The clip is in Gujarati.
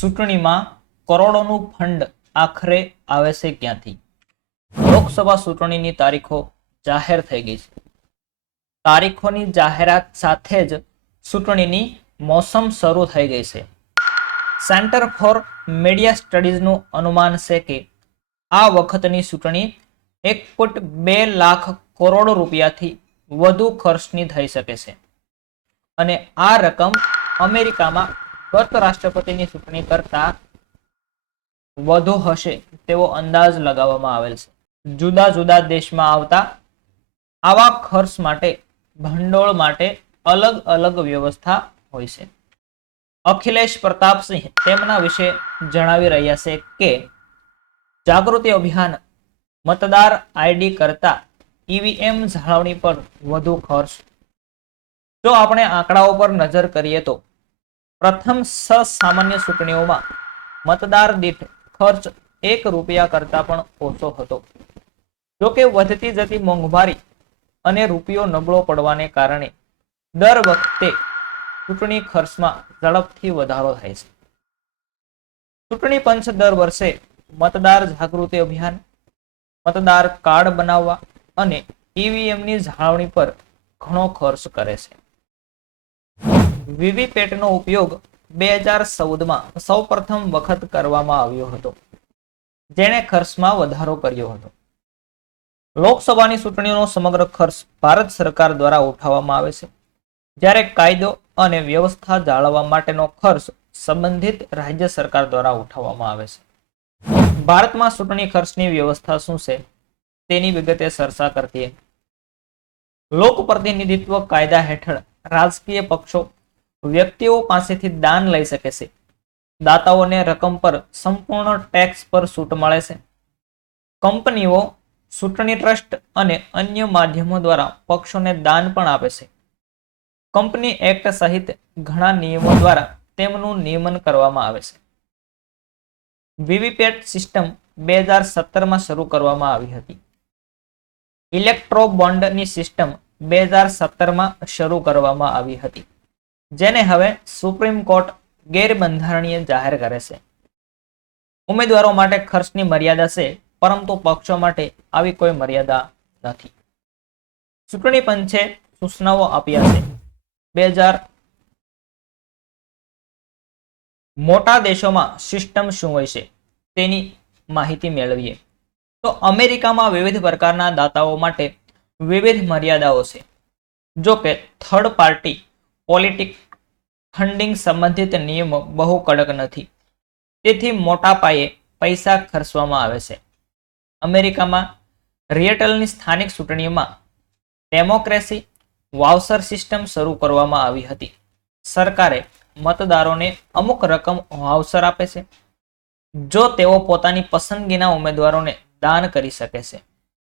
ચૂંટણીમાં કરોડોનું ફંડ આખરે આવે છે ક્યાંથી? લોકસભા ચૂંટણીની તારીખો જાહેર થઈ ગઈ છે. તારીખોની જાહેરાત સાથે જ ચૂંટણીની મોસમ શરૂ થઈ ગઈ છે. સેન્ટર ફોર મીડિયા સ્ટડીઝનું અનુમાન છે કે આ વખતની ચૂંટણી એક ફૂટ બે લાખ કરોડ રૂપિયાથી વધુ ખર્ચની થઈ શકે છે. અને આ રકમ અમેરિકામાં ગત રાષ્ટ્રપતિની ચૂંટણી કરતા વધુ હશે તેવો અંદાજ લગાવવામાં આવેલ છે. જુદા જુદા દેશમાં આવતા આવા ખર્ચ માટે, ભંડોળ માટે અલગ અલગ વ્યવસ્થા હોય છે. અખિલેશ પ્રતાપસિંહ તેમના વિશે જણાવી રહ્યા છે કે, જાગૃતિ અભિયાન મતદાર આઈડી કરતા ઈવીએમ જાળવણી પર વધુ ખર્ચ. જો આપણે આંકડાઓ પર નજર કરીએ તો પ્રથમ છ સામાન્ય ચૂંટણીઓમાં મતદાર દીઠ ખર્ચ એક રૂપિયા કરતા પણ ઓછો હતો. જોકે વધતી જતી મોંઘવારી અને રૂપિયો નબળો પડવાને કારણે દર વખતે ચૂંટણી ખર્ચમાં ઝડપથી વધારો થાય છે. ચૂંટણી પંચ દર વર્ષે મતદાર જાગૃતિ અભિયાન, મતદાર કાર્ડ બનાવવા અને ઈવીએમની જાળવણી પર ઘણો ખર્ચ કરે છે. વીવીપેટનો ઉપયોગ બે હજાર ચૌદમાં સૌ પ્રથમ વખત કરવામાં આવ્યો હતો, જેણે ખર્ચમાં વધારો કર્યો હતો. લોકસભાની ચૂંટણીનો સમગ્ર ખર્ચ ભારત સરકાર દ્વારા ઉઠાવવામાં આવે છે. જ્યારે કાયદો અને વ્યવસ્થા જાળવવા માટેનો ખર્ચ સંબંધિત રાજ્ય સરકાર દ્વારા ઉઠાવવામાં આવે છે. ભારતમાં ચૂંટણી ખર્ચની વ્યવસ્થા શું છે? તેની વિગતે ચર્ચા કરતી લોક પ્રતિનિધિત્વ કાયદા હેઠળ રાજકીય પક્ષો વ્યક્તિઓ પાસેથી દાન લઈ શકે છે. દાતાઓને રકમ પર સંપૂર્ણ ટેક્સ પર છૂટ મળે છે. કંપનીઓ ચૂંટણી ટ્રસ્ટ અને અન્ય માધ્યમો દ્વારા પક્ષોને દાન પણ આપે છે. કંપની એક્ટ સહિત ઘણા નિયમો દ્વારા તેમનું નિયમન કરવામાં આવે છે. વીવીપેટ સિસ્ટમ બે હજાર સત્તરમાં શરૂ કરવામાં આવી હતી. ઇલેક્ટ્રો બોન્ડની સિસ્ટમ બે હજાર સત્તરમાં શરૂ કરવામાં આવી હતી. જેને હવે સુપ્રીમ કોર્ટ ગેરબંધારણીય જાહેર કરે છે. ઉમેદવારો માટે ખર્ચની મર્યાદા છે, પરંતુ પક્ષો માટે આવી કોઈ મર્યાદા નથી. ચૂંટણી પંચે સૂચનાઓ આપ્યા છે બે હજાર મોટા દેશોમાં સિસ્ટમ શું હોય છે, તેની માહિતી મેળવીએ. તો અમેરિકામાં વિવિધ પ્રકારના દાતાઓ માટે વિવિધ મર્યાદાઓ છે. જો કે થર્ડ પાર્ટી પોલિટિક ફંડિંગ સંબંધિત નિયમો બહુ કડક નથી. તેથી મોટા પાયે પૈસા ખર્ચવામાં આવે છે. અમેરિકામાં રિએટલની સ્થાનિક ચૂંટણીઓમાં ડેમોક્રેસી વાવસર સિસ્ટમ શરૂ કરવામાં આવી હતી. સરકારે મતદારોને અમુક રકમ વાવસર આપે છે. જો તેઓ પોતાની પસંદગીના ઉમેદવારોને દાન કરી શકે છે.